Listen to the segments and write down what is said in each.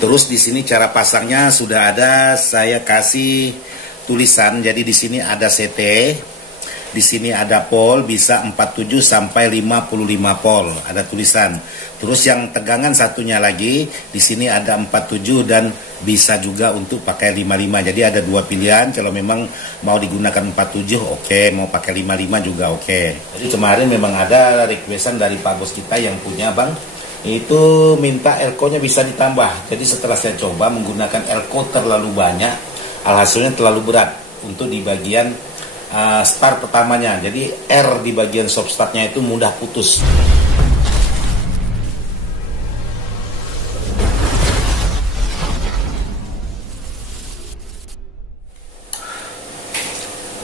Terus di sini cara pasangnya sudah ada, saya kasih tulisan. Jadi di sini ada CT, di sini ada pol, bisa 47 sampai 55 pol, ada tulisan. Terus yang tegangan satunya lagi, di sini ada 47 dan bisa juga untuk pakai 55. Jadi ada dua pilihan, kalau memang mau digunakan 47 oke, mau pakai 55 juga oke. Jadi kemarin memang ada requestan dari Pak Bos kita yang punya Bang, itu minta elko-nya bisa ditambah. Jadi setelah saya coba menggunakan elko terlalu banyak, alhasilnya terlalu berat untuk di bagian start pertamanya. Jadi R di bagian soft startnya itu mudah putus.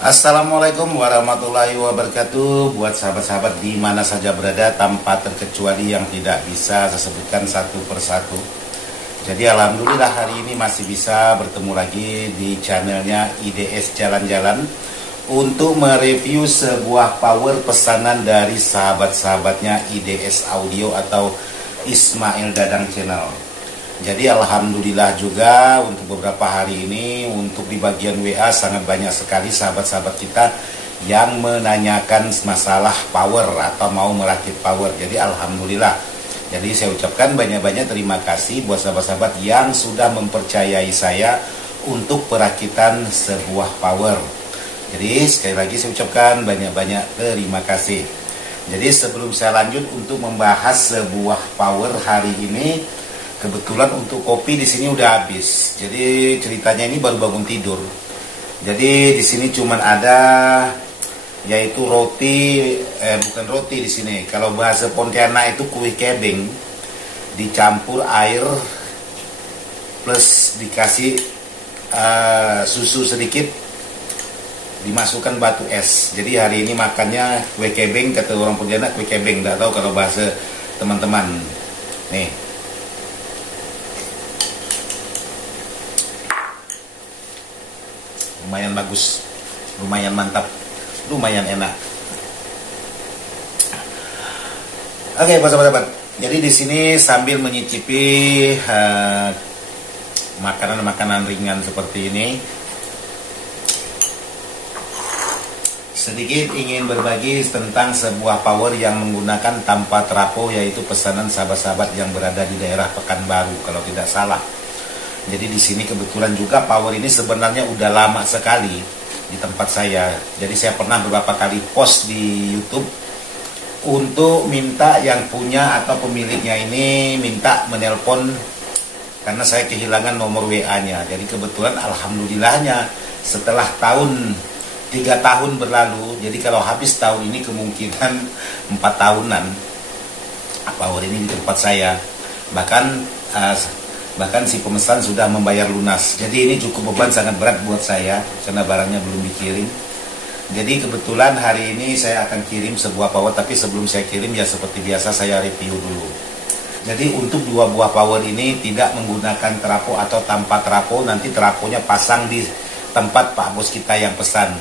Assalamualaikum warahmatullahi wabarakatuh. Buat sahabat-sahabat di mana saja berada, tanpa terkecuali yang tidak bisa saya sebutkan satu persatu. Jadi alhamdulillah hari ini masih bisa bertemu lagi di channelnya IDS Jalan-Jalan untuk mereview sebuah power pesanan dari sahabat-sahabatnya IDS Audio atau Ismail Dadang Channel. Jadi alhamdulillah juga untuk beberapa hari ini untuk di bagian WA sangat banyak sekali sahabat-sahabat kita yang menanyakan masalah power atau mau merakit power. Jadi alhamdulillah. Jadi saya ucapkan banyak-banyak terima kasih buat sahabat-sahabat yang sudah mempercayai saya untuk perakitan sebuah power. Jadi sekali lagi saya ucapkan banyak-banyak terima kasih. Jadi sebelum saya lanjut untuk membahas sebuah power hari ini, kebetulan untuk kopi di sini udah habis. Jadi ceritanya ini baru bangun tidur. Jadi di sini cuman ada yaitu roti, bukan roti di sini. Kalau bahasa Pontianak itu kue kebeng dicampur air plus dikasih susu sedikit, dimasukkan batu es. Jadi hari ini makannya kue kebeng, kata orang Pontianak kue kebeng. Nggak tahu kalau bahasa teman-teman. Nih. Lumayan bagus, lumayan mantap, lumayan enak. Oke, sahabat-sahabat. Jadi di sini sambil menyicipi makanan-makanan ringan seperti ini, sedikit ingin berbagi tentang sebuah power yang menggunakan tanpa trapo, yaitu pesanan sahabat-sahabat yang berada di daerah Pekanbaru kalau tidak salah. Jadi di sini kebetulan juga power ini sebenarnya udah lama sekali di tempat saya. Jadi saya pernah beberapa kali post di YouTube untuk minta yang punya atau pemiliknya ini minta menelpon karena saya kehilangan nomor WA-nya. Jadi kebetulan alhamdulillahnya setelah 3 tahun berlalu, jadi kalau habis tahun ini kemungkinan 4 tahunan power ini di tempat saya. Bahkan si pemesan sudah membayar lunas. Jadi ini cukup beban sangat berat buat saya karena barangnya belum dikirim. Jadi kebetulan hari ini saya akan kirim sebuah power, tapi sebelum saya kirim ya seperti biasa saya review dulu. Jadi untuk 2 buah power ini tidak menggunakan trapo atau tanpa trapo, nanti traponya pasang di tempat Pak Bos kita yang pesan.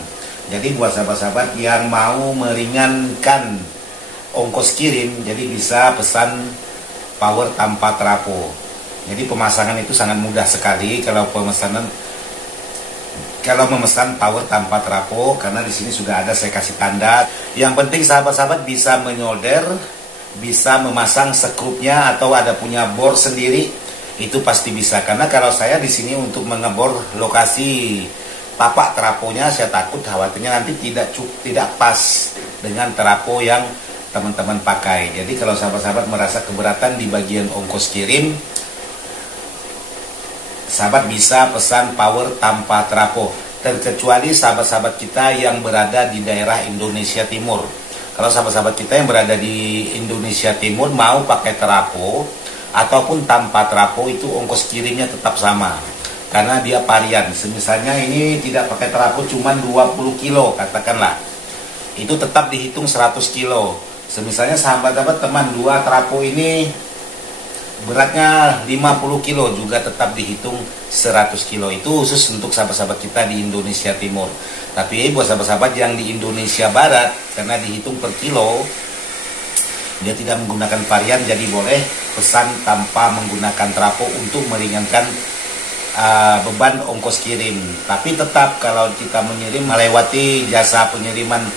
Jadi buat sahabat-sahabat yang mau meringankan ongkos kirim, jadi bisa pesan power tanpa trapo. Jadi pemasangan itu sangat mudah sekali kalau memesan power tanpa trapo, karena di sini sudah ada saya kasih tanda. Yang penting sahabat-sahabat bisa menyolder, bisa memasang skrupnya atau ada punya bor sendiri, itu pasti bisa. Karena kalau saya di sini untuk mengebor lokasi tapak traponya, saya takut khawatirnya nanti tidak pas dengan trapo yang teman-teman pakai. Jadi kalau sahabat-sahabat merasa keberatan di bagian ongkos kirim, sahabat bisa pesan power tanpa trapo, terkecuali sahabat-sahabat kita yang berada di daerah Indonesia Timur. Kalau sahabat-sahabat kita yang berada di Indonesia Timur mau pakai trapo ataupun tanpa trapo, itu ongkos kirimnya tetap sama karena dia varian. Misalnya ini tidak pakai trapo cuma 20 kilo katakanlah, itu tetap dihitung 100 kilo. Misalnya sahabat-sahabat teman 2 trapo ini beratnya 50 kilo juga tetap dihitung 100 kilo. Itu khusus untuk sahabat-sahabat kita di Indonesia Timur. Tapi buat sahabat-sahabat yang di Indonesia Barat, karena dihitung per kilo, dia tidak menggunakan varian, jadi boleh pesan tanpa menggunakan trafo untuk meringankan beban ongkos kirim. Tapi tetap kalau kita mengirim melewati jasa pengiriman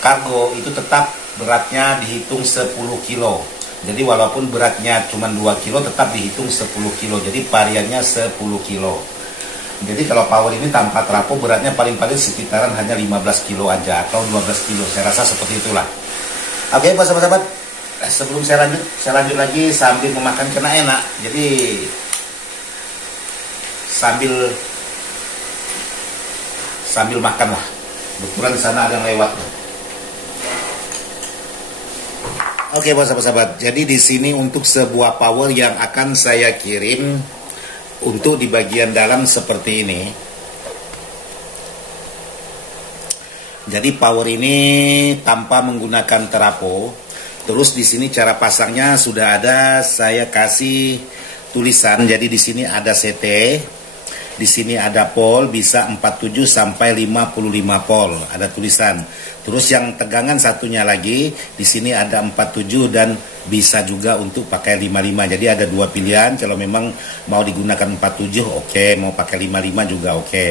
kargo itu tetap beratnya dihitung 10 kilo. Jadi walaupun beratnya cuma 2 kilo tetap dihitung 10 kilo. Jadi variannya 10 kilo. Jadi kalau power ini tanpa trafo beratnya paling-paling sekitaran hanya 15 kilo aja atau 12 kilo. Saya rasa seperti itulah. Oke, buat sahabat-sahabat, sebelum saya lanjut lagi sambil memakan karena enak. Jadi sambil makan lah. Kebetulan di sana ada yang lewat. Oke, buat sahabat-sahabat. Jadi di sini untuk sebuah power yang akan saya kirim untuk di bagian dalam seperti ini. Jadi power ini tanpa menggunakan trafo. Terus di sini cara pasangnya sudah ada, saya kasih tulisan. Jadi di sini ada CT, di sini ada pol, bisa 47 sampai 55 pol, ada tulisan. Terus yang tegangan satunya lagi, di sini ada 47 dan bisa juga untuk pakai 55. Jadi ada dua pilihan, kalau memang mau digunakan 47 oke, mau pakai 55 juga oke.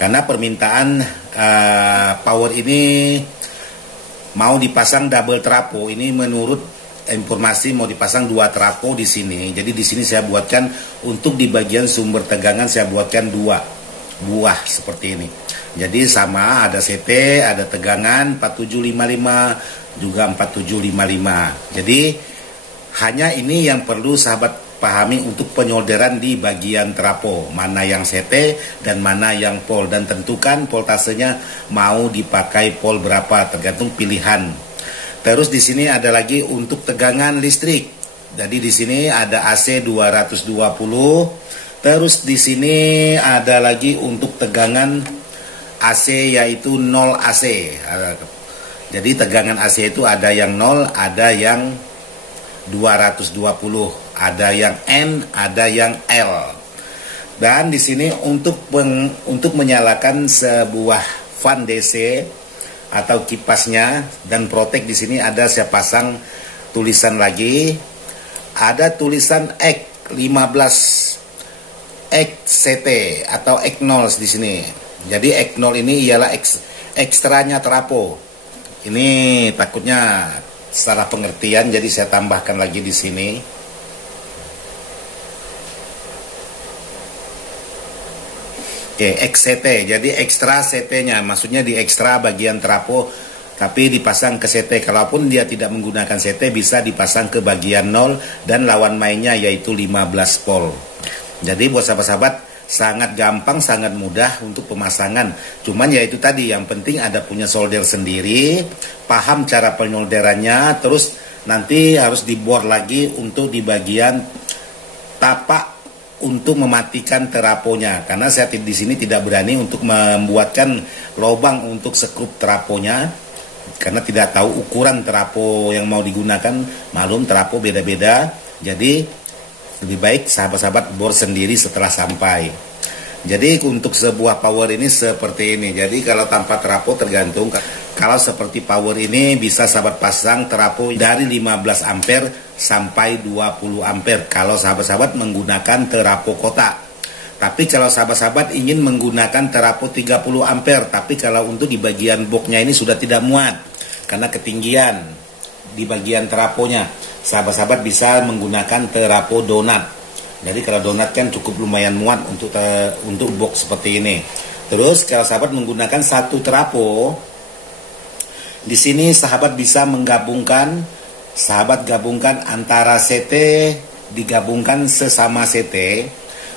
Karena permintaan power ini mau dipasang double trafo, ini menurut informasi mau dipasang 2 trafo di sini. Jadi di sini saya buatkan untuk di bagian sumber tegangan saya buatkan 2 buah seperti ini. Jadi sama ada CT, ada tegangan 4755 juga 4755. Jadi hanya ini yang perlu sahabat pahami untuk penyolderan di bagian trafo, mana yang CT dan mana yang pol, dan tentukan voltasenya mau dipakai pol berapa tergantung pilihan. Terus di sini ada lagi untuk tegangan listrik. Jadi di sini ada AC 220. Terus di sini ada lagi untuk tegangan AC yaitu 0 AC. Jadi tegangan AC itu ada yang 0, ada yang 220, ada yang N, ada yang L. Dan di sini untuk menyalakan sebuah fan DC atau kipasnya dan protek, di sini ada saya pasang tulisan lagi, ada tulisan X15 XCT atau X0 di sini. Jadi X0 ini ialah ekstranya trafo. Ini takutnya salah pengertian, jadi saya tambahkan lagi di sini. Oke, XCT, jadi ekstra CT-nya, maksudnya di ekstra bagian trafo, tapi dipasang ke CT. Kalaupun dia tidak menggunakan CT, bisa dipasang ke bagian 0 dan lawan mainnya yaitu 15 volt. Jadi buat sahabat-sahabat, sangat gampang, sangat mudah untuk pemasangan. Cuman ya itu tadi, yang penting ada punya solder sendiri, paham cara penyolderannya, terus nanti harus dibor lagi untuk di bagian tapak untuk mematikan trafonya. Karena saya di sini tidak berani untuk membuatkan lubang untuk sekrup trafonya, karena tidak tahu ukuran trafo yang mau digunakan. Malum trafo beda-beda, jadi lebih baik sahabat-sahabat bor sendiri setelah sampai. Jadi untuk sebuah power ini seperti ini. Jadi kalau tanpa trafo tergantung. Kalau seperti power ini bisa sahabat pasang trafo dari 15 ampere sampai 20 ampere kalau sahabat-sahabat menggunakan trafo kotak. Tapi kalau sahabat-sahabat ingin menggunakan trafo 30 ampere, tapi kalau untuk di bagian boxnya ini sudah tidak muat karena ketinggian di bagian trafonya, sahabat-sahabat bisa menggunakan trafo donat. Jadi kalau donat kan cukup lumayan muat untuk box seperti ini. Terus kalau sahabat menggunakan satu trafo, di sini sahabat bisa menggabungkan, gabungkan antara CT digabungkan sesama CT,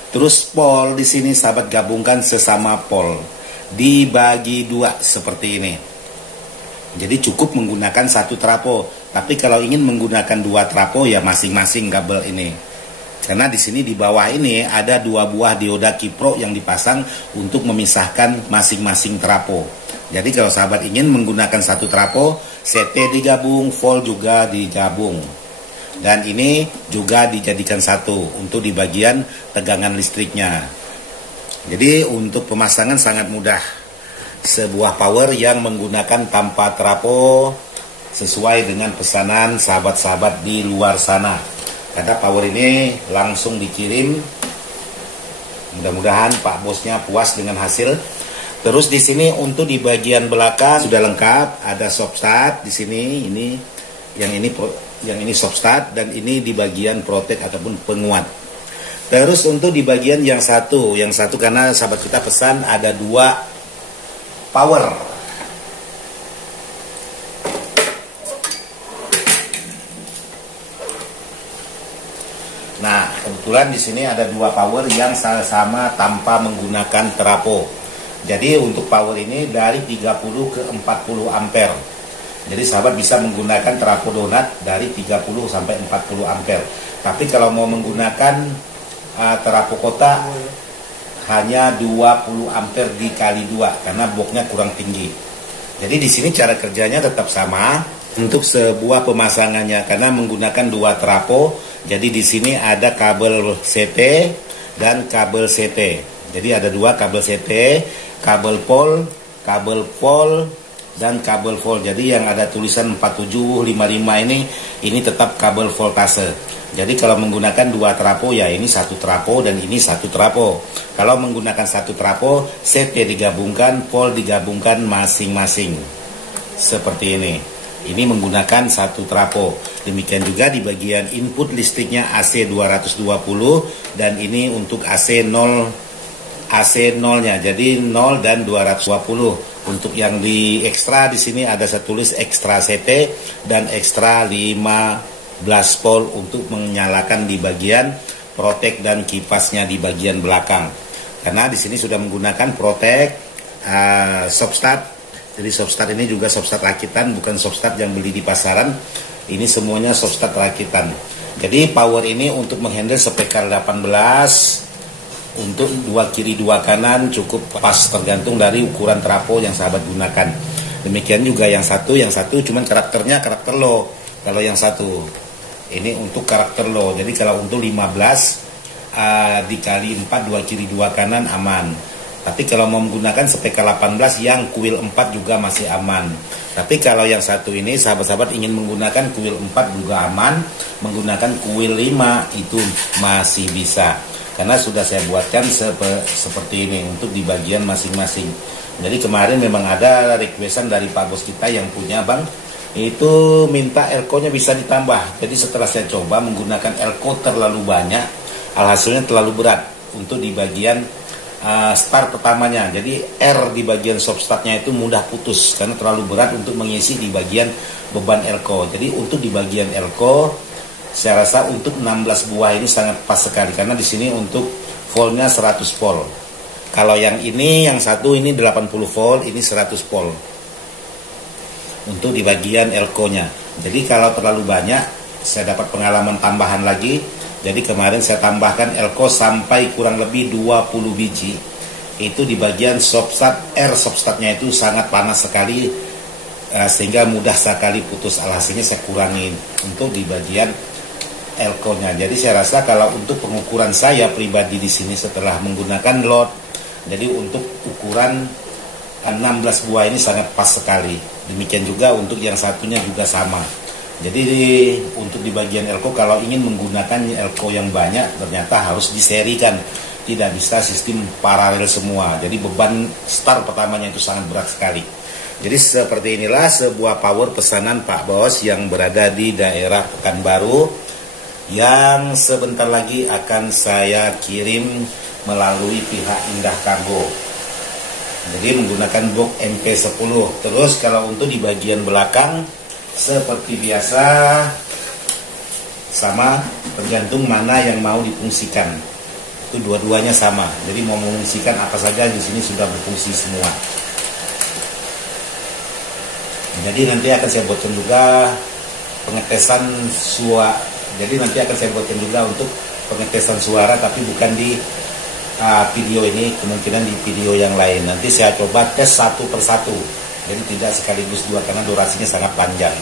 terus pol di sini sahabat gabungkan sesama pol, dibagi 2 seperti ini. Jadi cukup menggunakan satu trafo. Tapi kalau ingin menggunakan 2 trafo ya masing-masing kabel ini. Karena di sini di bawah ini ada 2 buah dioda kipro yang dipasang untuk memisahkan masing-masing trafo. Jadi kalau sahabat ingin menggunakan satu trafo, CT digabung, volt juga digabung. Dan ini juga dijadikan satu untuk di bagian tegangan listriknya. Jadi untuk pemasangan sangat mudah. Sebuah power yang menggunakan tanpa trafo sesuai dengan pesanan sahabat-sahabat di luar sana. Karena power ini langsung dikirim. Mudah-mudahan Pak Bosnya puas dengan hasil. Terus di sini untuk di bagian belakang sudah lengkap, ada soft start di sini. Yang ini soft start, dan ini di bagian protect ataupun penguat. Terus untuk di bagian yang satu karena sahabat kita pesan ada 2 power. Nah, kebetulan di sini ada 2 power yang sama tanpa menggunakan trapo. Jadi untuk power ini dari 30 ke 40 ampere. Jadi sahabat bisa menggunakan trapo donat dari 30 sampai 40 ampere. Tapi kalau mau menggunakan trapo kotak hanya 20 ampere dikali 2 karena boxnya kurang tinggi. Jadi di sini cara kerjanya tetap sama untuk sebuah pemasangannya karena menggunakan 2 trapo. Jadi di sini ada kabel CT dan kabel CT. Jadi ada 2 kabel CT, kabel pol, dan kabel volt. Jadi yang ada tulisan 4755 ini tetap kabel voltase. Jadi kalau menggunakan 2 trapo ya ini 1 trapo dan ini 1 trapo. Kalau menggunakan 1 trapo, CT digabungkan, pol digabungkan masing-masing. Seperti ini. Ini menggunakan 1 trapo. Demikian juga di bagian input listriknya AC 220 dan ini untuk AC 0-nya. Jadi 0 dan 220. Untuk yang di ekstra di sini ada saya tulis ekstra CT dan ekstra 15 volt untuk menyalakan di bagian protect dan kipasnya di bagian belakang. Karena di sini sudah menggunakan protect soft start. Jadi soft start ini juga soft start rakitan, bukan soft start yang beli di pasaran. Ini semuanya soft start rakitan. Jadi power ini untuk menghandle speaker 18 untuk 2 kiri 2 kanan cukup pas, tergantung dari ukuran trapo yang sahabat gunakan. Demikian juga yang satu cuman karakternya karakter low. Kalau yang satu ini untuk karakter low. Jadi kalau untuk 15 dikali 4 2 kiri 2 kanan aman. Tapi kalau mau menggunakan speaker 18 yang kuil 4 juga masih aman. Tapi kalau yang satu ini sahabat-sahabat ingin menggunakan kuil 4 juga aman, menggunakan kuil 5 itu masih bisa. Karena sudah saya buatkan seperti ini untuk di bagian masing-masing. Jadi kemarin memang ada requestan dari Pak Bos kita yang punya bang, itu minta elko-nya bisa ditambah. Jadi setelah saya coba menggunakan elko terlalu banyak, alhasilnya terlalu berat untuk di bagian start pertamanya. Jadi R di bagian soft startnya itu mudah putus karena terlalu berat untuk mengisi di bagian beban elko. Jadi untuk di bagian elko saya rasa untuk 16 buah ini sangat pas sekali karena di sini untuk voltnya 100 volt. Kalau yang ini yang satu ini 80 volt, ini 100 volt. Untuk di bagian elko-nya. Jadi kalau terlalu banyak saya dapat pengalaman tambahan lagi. Jadi kemarin saya tambahkan elko sampai kurang lebih 20 biji. Itu di bagian soft start, soft startnya itu sangat panas sekali sehingga mudah sekali putus. Alhasilnya saya kurangi untuk di bagian elko-nya. Jadi saya rasa kalau untuk pengukuran saya pribadi di sini setelah menggunakan load, jadi untuk ukuran 16 buah ini sangat pas sekali. Demikian juga untuk yang satunya juga sama. Jadi untuk di bagian elko kalau ingin menggunakan elko yang banyak ternyata harus diserikan. Tidak bisa sistem paralel semua. Jadi beban start pertamanya itu sangat berat sekali. Jadi seperti inilah sebuah power pesanan Pak Bos yang berada di daerah Pekanbaru, yang sebentar lagi akan saya kirim melalui pihak Indah Kargo. Jadi menggunakan box MP10. Terus kalau untuk di bagian belakang seperti biasa sama, tergantung mana yang mau difungsikan. Itu dua-duanya sama. Jadi mau mengungsikan apa saja di sini sudah berfungsi semua. Jadi nanti akan saya buatkan juga pengetesan suara. Jadi nanti akan saya buatkan juga untuk pengetesan suara, tapi bukan di video ini, kemungkinan di video yang lain. Nanti saya coba tes satu persatu. Jadi tidak sekaligus dua karena durasinya sangat panjang.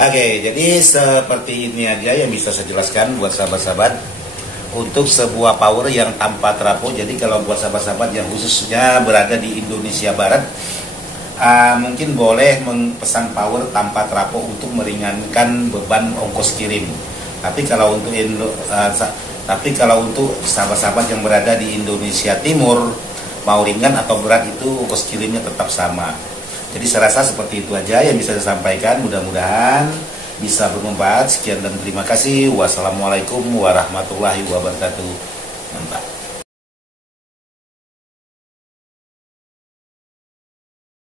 Oke, jadi seperti ini aja yang bisa saya jelaskan buat sahabat-sahabat untuk sebuah power yang tanpa trapo. Jadi kalau buat sahabat-sahabat yang khususnya berada di Indonesia Barat mungkin boleh memesan power tanpa trafo untuk meringankan beban ongkos kirim. Tapi kalau untuk sahabat-sahabat yang berada di Indonesia Timur, mau ringan atau berat itu ongkos kirimnya tetap sama. Jadi saya rasa seperti itu aja yang bisa saya sampaikan. Mudah-mudahan bisa bermanfaat. Sekian dan terima kasih. Wassalamualaikum warahmatullahi wabarakatuh.